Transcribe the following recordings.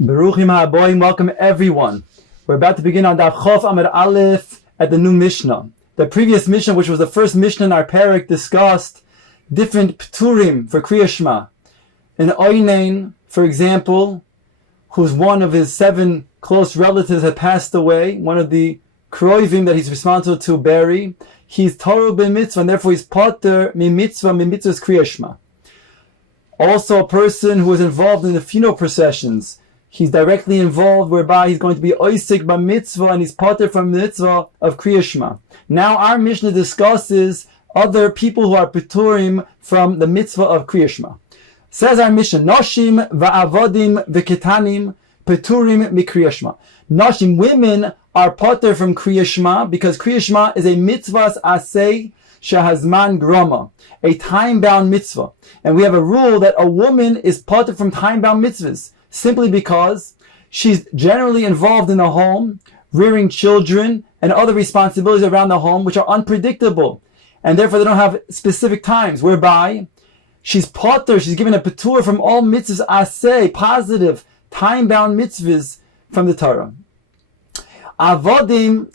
Baruchim ha'aboyim, welcome everyone. We're about to begin on Daf Chof Amud Aleph at the new Mishnah. The previous Mishnah, which was the first Mishnah in our parak, discussed different pturim for Kriya Shema. An Oynein, for example, who's one of his 7 close relatives had passed away, one of the kroivim that he's responsible to bury, he's Torah ben mitzvah, and therefore he's pater mi mitzvah's Kriya Shema. Also a person who is involved in the funeral processions, he's directly involved whereby he's going to be oisik by mitzvah and he's pater from mitzvah of Kriya Shema. Now our Mishnah discusses other people who are peturim from the mitzvah of Kriya Shema. Says our Mishnah, Noshim va'avodim v'ketanim peturim mikriya Shema. Noshim, women, are pater from Kriya Shema because Kriya Shema is a mitzvah's aseh shehazman grama, a time-bound mitzvah. And we have a rule that a woman is pater from time-bound mitzvahs, simply because she's generally involved in the home, rearing children, and other responsibilities around the home, which are unpredictable. And therefore they don't have specific times, whereby she's pater, she's given a patur from all mitzvahs aseh, positive, time-bound mitzvahs from the Torah. Avodim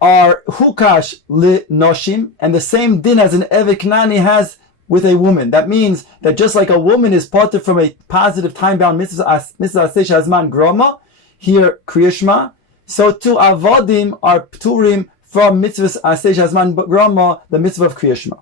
are hukash li noshim, and the same din as an eved Knani has with a woman. That means that just like a woman is pater from a positive time-bound mitzvah aseh shazman groma, here Kriya Shema, so too avodim are pturim from mitzvahs aseh shazman groma, the mitzvah of Kriya Shema.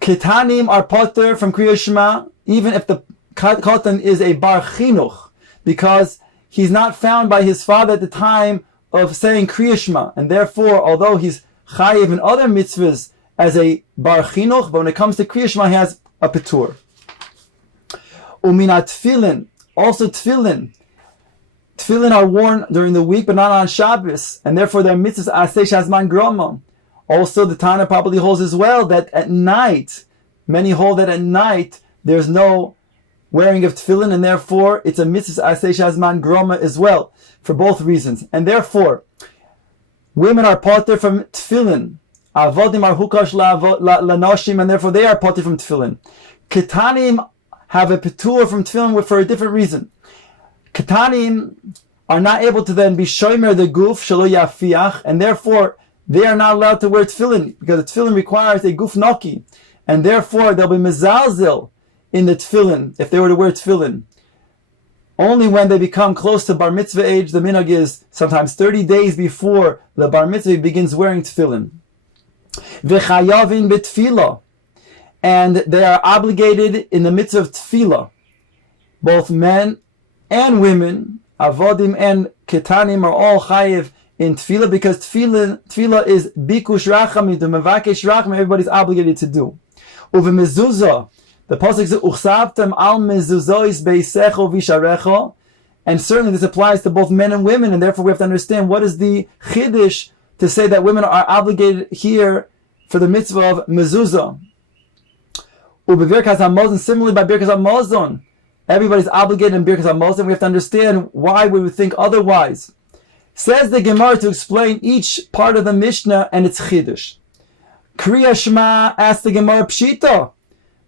Ketanim are pater from Kriya Shema, even if the katan is a bar chinuch, because he's not found by his father at the time of saying Kriya Shema, and therefore, although he's chayiv in other mitzvahs as a bar chinuch, but when it comes to Kriya Shema, he has a petur. Umina tefillin, also tefillin. Tefillin are worn during the week, but not on Shabbos, and therefore they're mitzvahs aseh shazman groma. Also, the Tana probably holds as well that at night, many hold that at night there's no wearing of tefillin, and therefore it's a mitzvah aseh shazman groma as well, for both reasons. And therefore, women are pater from tefillin. Avodim are hukash lanoshim, and therefore they are pater from tefillin. Ketanim have a petur from tefillin for a different reason. Ketanim are not able to then be shomer the guf shelo yafiach, and therefore they are not allowed to wear tefillin, because the tefillin requires a guf naki, and therefore they'll be mezalzel in the tefillin if they were to wear tefillin. Only when they become close to bar mitzvah age, the minhag is sometimes 30 days before the bar mitzvah begins wearing tefillin. V'chayavin b'tefillah, and they are obligated in the mitzvah of tefillah. Both men and women, avodim and ketanim, are all chayiv in tefillah, because tefillah is bikush rachamim, the mevakesh rachamim, everybody's obligated to do. Uve mezuzah, the pasuk says, "Uchsavtem al mezuzois beisecho visharecho," and certainly this applies to both men and women, and therefore we have to understand what is the chiddush to say that women are obligated here for the mitzvah of mezuzah. Ube birkas hamazon, similarly by birkas hamazon, everybody's obligated in birkas hamazon. We have to understand why we would think otherwise. Says the Gemara to explain each part of the Mishnah and its chiddush. Kriya Shema, asks the Gemara, pshita.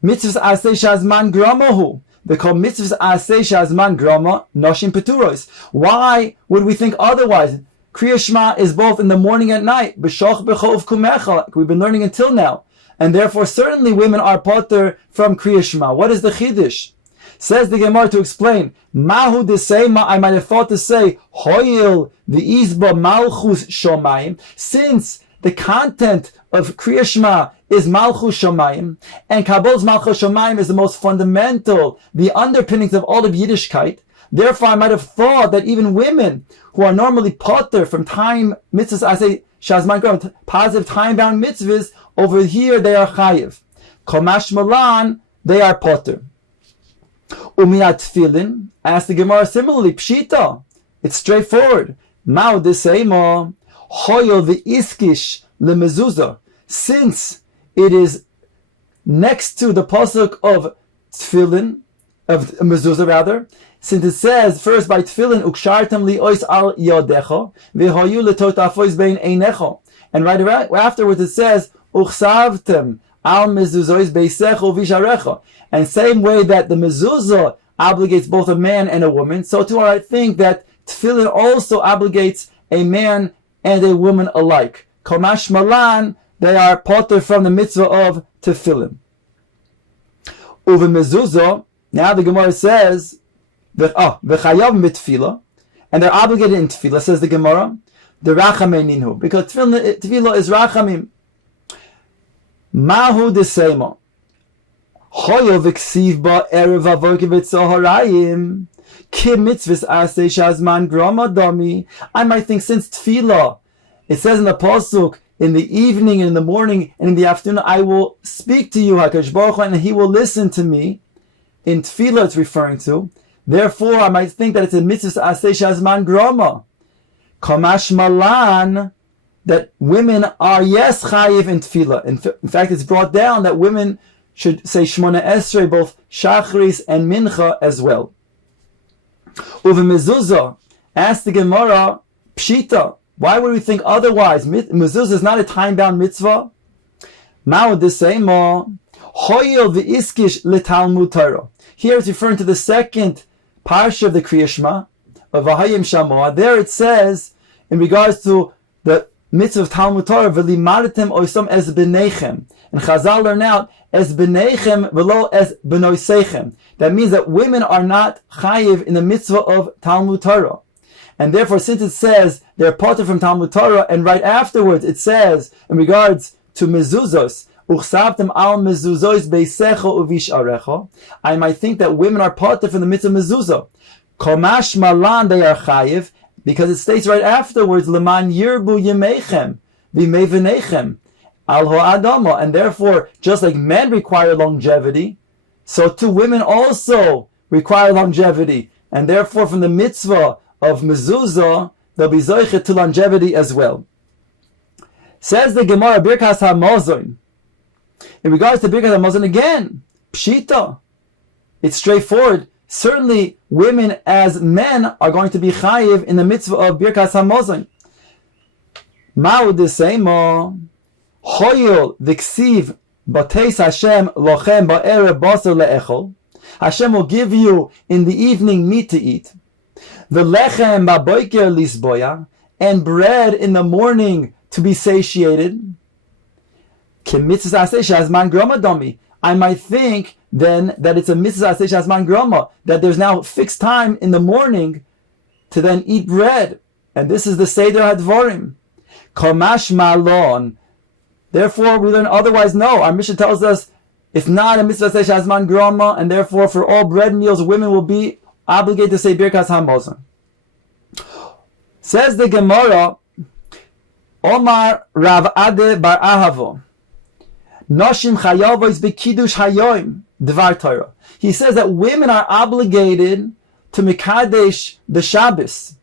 Mitzvahs aseh shazman gramahu. They call mitzvahs aseh shazman grama noshim peturos. Why would we think otherwise? Kriya Shema is both in the morning and night. B'shoch b'chov kumecha, like we've been learning until now. And therefore certainly women are pater from Kriya Shema. What is the chiddush? Says the Gemara to explain, Mahu desema, I might have thought to say, Hoyil v'izba malchus shomayim, since the content of Kriya Shema is malchus shomayim, and Kabbal's malchus shomayim is the most fundamental, the underpinnings of all of Yiddishkeit. Therefore, I might have thought that even women who are normally pater from time mitzvahs, I say shazman grama, positive time-bound mitzvahs, over here they are chayiv. Komash malan, they are pater. Umina tefillin, asked the Gemara similarly, pshita, it's straightforward. Mao desema, hoyo v'iskish lemezuzah, since it is next to the pasuk of tefillin, of mezuzah rather, since it says first by tefillin, ukshartam li'ois al yodecha, v'hoyu letotafois bein einecha, and right afterwards it says, uchsavtem al mezuzois beisecho visharecha. And same way that the mezuzah obligates both a man and a woman, so too I think that tefillin also obligates a man and a woman alike. Komash malan, they are potter from the mitzvah of tefillin. Uve mezuzah, now the Gemara says, v'chayav mitfila, and they're obligated in tefillah, says the Gemara, the rachameninhu, because tefillah is rachamim. Mahu desema. Hoyo v'ksiv ba erev avoke v'tzoharayim ki mitzvahs aseh shazman grama dami. I might think since tefillah, it says in the pasuk, in the evening and in the morning and in the afternoon, I will speak to you, HaKadosh Baruch Hu, and He will listen to me. In tefillah it's referring to. Therefore, I might think that it's a mitzvah aseh shazman grama. Kamash malan, that women are yes chayiv in tefillah. In fact, it's brought down that women should say Shmona Esrei, both Shachris and Mincha as well. Uve mezuzah, ask the Gemara, Pshita, why would we think otherwise? Mezuzah is not a time-bound mitzvah. Ma'od desema, hoyel v'iskish letalmud Torah. Here it's referring to the second parsha of the Kriya Shema, of Vahayim Shamoah. There it says, in regards to the mitzvah of Talmud Torah, v'limadatem oisam es b'neichem. And Chazal learn out, es b'neichem v'lo es b'noisechem. That means that women are not chayiv in the mitzvah of Talmud Torah. And therefore, since it says they're parted from Talmud Torah, and right afterwards it says, in regards to mezuzos, uchsavtem al mezuzos beisecho uvisharecho, I might think that women are parted from the mitzvah mezuzah. Komash malan, they are chayiv, because it states right afterwards, leman yirbu yemeichem v'mevenechem al ho'adama, and therefore, just like men require longevity, so too women also require longevity, and therefore from the mitzvah of mezuzah, they'll be zoichet to longevity as well. Says the Gemara, Birkas HaMazon, in regards to Birkas HaMazon again, Pshita, it's straightforward. Certainly, women as men are going to be chayiv in the mitzvah of Birkas HaMazon. Ma'u desema, hoyol v'ksiv bateis Hashem lochem ba'erev basar le'echol. Hashem will give you in the evening meat to eat. V'lechem ba'boiker lisboya, and bread in the morning to be satiated. Ki mitzvah aseh shazman groma dami. I might think then that it's a mitzvah aseh shazman groma, that there's now fixed time in the morning to then eat bread. And this is the Seder HaDvarim. Komash malon. Therefore, we learn otherwise. No, our mission tells us it's not a mitzvah aseh shazman groma, and therefore for all bread meals, women will be obligated to say Birkas HaMazon. Says the Gemara, Omar Rav Ade Bar Ahavo, Noshim Chayavos Bekidush Hayoim Dvar Torah. He says that women are obligated to Mikadesh the Shabbos,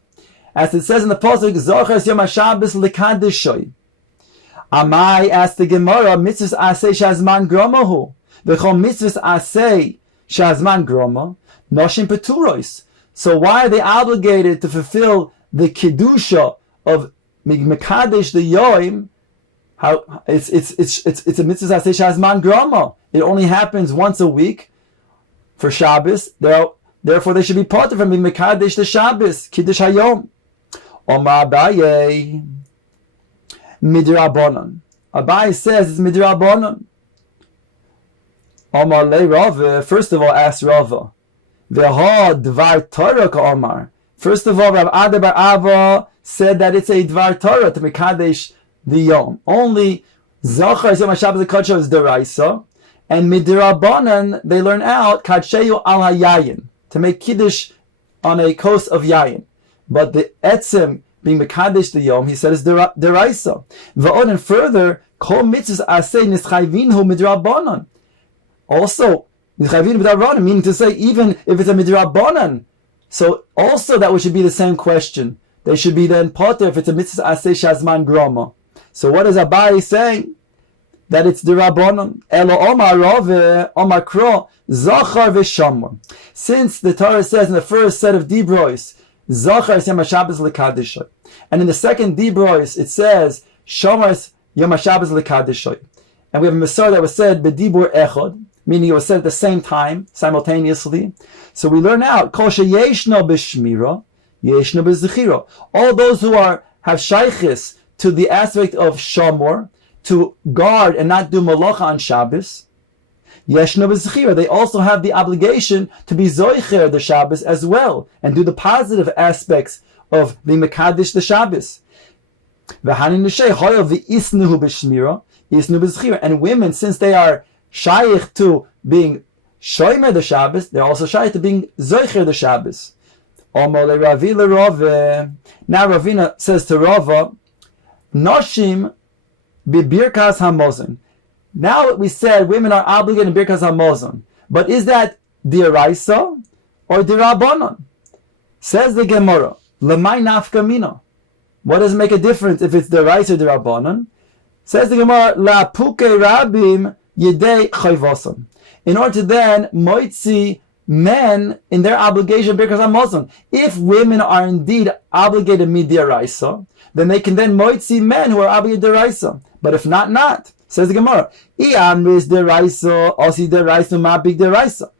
as it says in the pasuk, Zochas Yom HaShabbos Lekadeshoy. Amai, asked the Gemara, Mitzvahs Aseh Shazman Gromahu, V'chom Mitzvahs Aseh Shazman Groma, Noshim Peturos. So why are they obligated to fulfill the Kedusha of Mekadesh the Yoim? How it's a mitzvah aseh shazman grama. It only happens once a week for Shabbos. Therefore, they should be part of it. Mekadesh the Shabbos, Kiddush Hayom. Omar Abaye, Midrabanan. Abaye says it's Midrabanan. Omar Le Rava. First of all, ask Rava. Veha Dvar Torah ka Omar. First of all, Rav Ade Bar Ava said that it's a Dvar Torah to Mekadesh the Yom. Only Zachar Yom HaShabbos L'Kadsho is Deraisa, and Midrabanan they learn out Kadsheyu Al HaYayin, to make Kiddush on a coast of Yayin. But the Etzem being Mekadesh the Yom, he said is Deraisa. Va'od, and further, Kol Mitzvahs Aseh Nischayvinhu Midrabanan. Also, Nischayvinhu Midrabanan, meaning to say even if it's a Midrabanan, so also that should be the same question. They should be then potter if it's a mitzvah aseh shazman grama. So what is Abai saying? That it's the Rabbanon. Elo Omar Rove, Omar Kro, Zachar v'Shamar. Since the Torah says in the first set of Dibros, Zachar Yom HaShabbos L'Kadeshoy, and in the second Dibros it says Shamar Yom HaShabbos L'Kadeshoy, and we have a Masar that was said B'Dibur Echad, meaning it was said at the same time, simultaneously. So we learn out, Kol sheyeshno b'shmira, yeshno b'zechira. All those who have shaychis to the aspect of shamor, to guard and not do malacha on Shabbos, yeshno b'zechira, they also have the obligation to be zoicher the Shabbos as well, and do the positive aspects of the mekadesh the Shabbos. And women, since they are shaykh to being shomer the Shabbos, they're also shaykh to being zoicher the Shabbos. Now Ravina says to Rava, Noshim bibirkas hamozon. Now we said women are obligated in birkas hamozon, but is that diraisa or dirabanan? Says the Gemara, lemay nafka mina. What does it make a difference if it's diraisa or dirabanan? Says the Gemara, la puke rabim yedei chayvason. In order to then moitzi men in their obligation birkas hamozon. If women are indeed obligated midiraisa, then they can then moitzi men who are obligated diraisa. But if not. Says the Gemara, I amris deraisa, osi deraisa, ma big deraisa.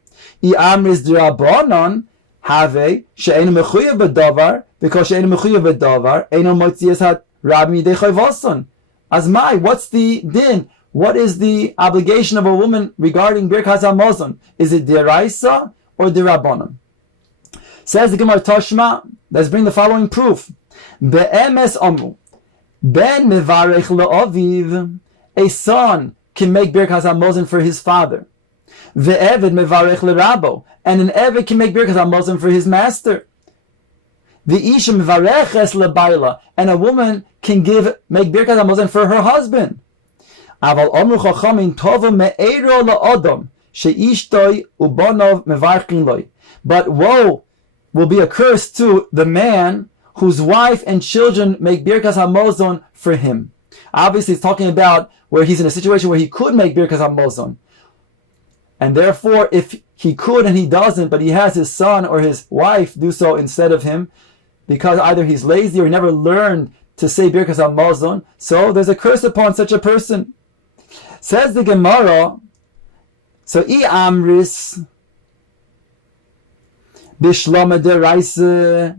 I amris derabanan, have she'enu mechuyev b'davar, because she'enu mechuyev b'davar, eno motzias hat rabbi midei chayvason. As my, what's the din? What is the obligation of a woman regarding birkas hamazon? Is it deraisa or derabanan? Says the Gemara Tashma, let's bring the following proof. Be'emes amru, ben mevarech le'aviv, a son can make birkas hamazon for his father. Ve'eved mevarech lerabo, and an eved can make birkas hamazon for his master. Ve'isha mevareches lebaila, and a woman can make birkas hamazon for her husband. Aval omru chachamim tova me'ero la'adam she'ishtoi ubanov mevarchin loi. But woe will be a curse to the man whose wife and children make birkas hamazon for him. Obviously, it's talking about where he's in a situation where he could make birkas hamazon, and therefore, if he could and he doesn't, but he has his son or his wife do so instead of him, because either he's lazy or he never learned to say birkas hamazon, so there's a curse upon such a person. Says the Gemara, so I amris bishlama deraisa.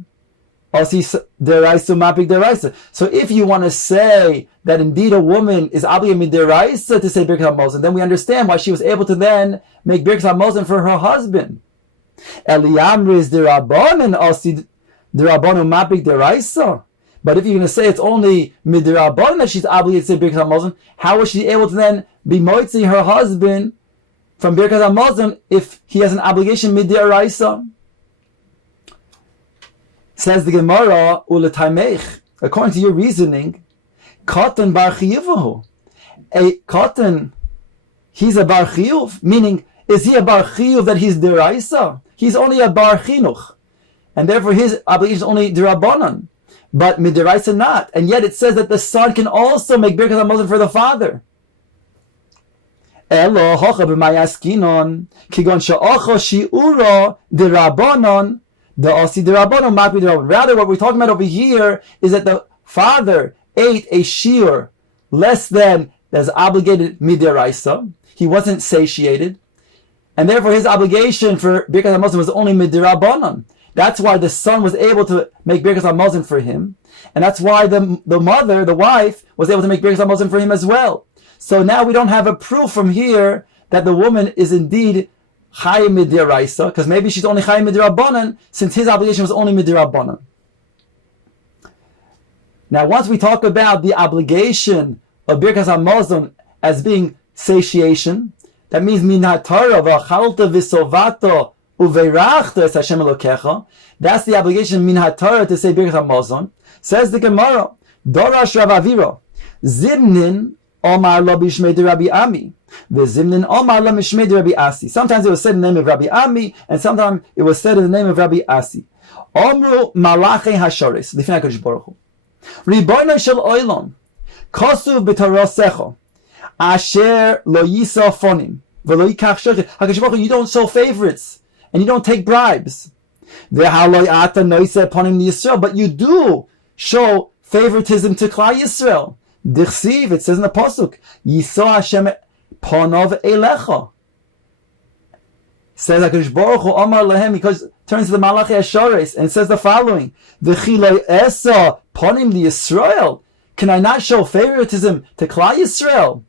So if you want to say that indeed a woman is obligated midiraisa to say birkas hamazon, then we understand why she was able to then make birkas hamazon for her husband. Eliyamris derabanan asi derabanu mapik deraisa. But if you're going to say it's only midirabanan that she's obligated to say birkas hamazon, how was she able to then be moitzi her husband from birkas hamazon if he has an obligation midiraisa? Says the Gemara, Uletaimech, according to your reasoning, Katan bar chiyuvahu. A Katan, he's a bar chiyuv, meaning, is he a bar chiyuv that he's deraisa? He's only a bar chinuch, and therefore his obligation is only derabanan, but midiraisa not. And yet it says that the son can also make birkas hamazon for the father. Elo hocha b'mayaskinon, kigon sha'ocho shi'ura derabanan. Rather, what we're talking about over here is that the father ate a shiur less than that's obligated midiraisa. He wasn't satiated, and therefore his obligation for birkas hamazon was only midirabanan. That's why the son was able to make birkas hamazon for him, and that's why the mother, the wife, was able to make birkas hamazon for him as well. So now we don't have a proof from here that the woman is indeed Chayim midiraisa, because maybe she's only Chayim midirabanan, since his obligation was only midirabanan. Now, once we talk about the obligation of birkas hamazon as being satiation, that means min hatara v'achalta v'sovato uveirachta es Hashem Elokecha. That's the obligation min hatara to say birkas hamazon. Says the Gemara, Dorash Rav Avira, Zimnin Omar lo b'shmei de Rabbi Ami. Sometimes it was said in the name of Rabbi Ami, and sometimes it was said in the name of Rabbi Asi. Omru malachei hashores lifnei HaKadosh Baruch Hu. Ribono shel olam, kosuv b'torosecho, asher lo yisa fonim, v'lo yikach shochet. HaKadosh Baruch Hu, you don't show favorites, and you don't take bribes. V'haloi ata noiseh ponim Yisrael, but you do show favoritism to Klal Yisrael. Dirshu, it says in the pasuk, Yisa Hashem Ponov Elecha. Says HaKadosh Baruch Hu Omar Lahem, because it turns to the Malachi Asharis, and it says the following: V'chiloi esa ponim li Yisrael. Can I not show favoritism to Klal Yisrael?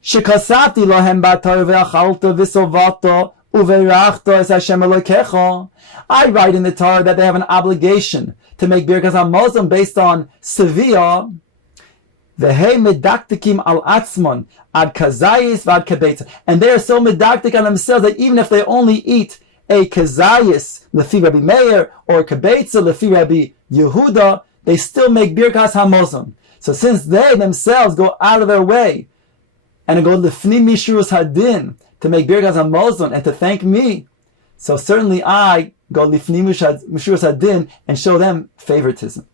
Shekasati lahem b'Torah ve'achalta v'sovata uve'rachta es Hashem Elokecha. I write in the Torah that they have an obligation to make Birkas HaMazon based on Sevilla. V'hei medaktikim al atzmon ad kazayis v'ad kebetza. And they are so medaktik on themselves that even if they only eat a kazayis lefi Rabbi Meir or kebetza lefi Rabbi Yehuda, they still make Birkas HaMazon. So since they themselves go out of their way and go lefnim mishurus hadin to make Birkas HaMazon and to thank me, so certainly I go lifnim mishurus hadin and show them favoritism.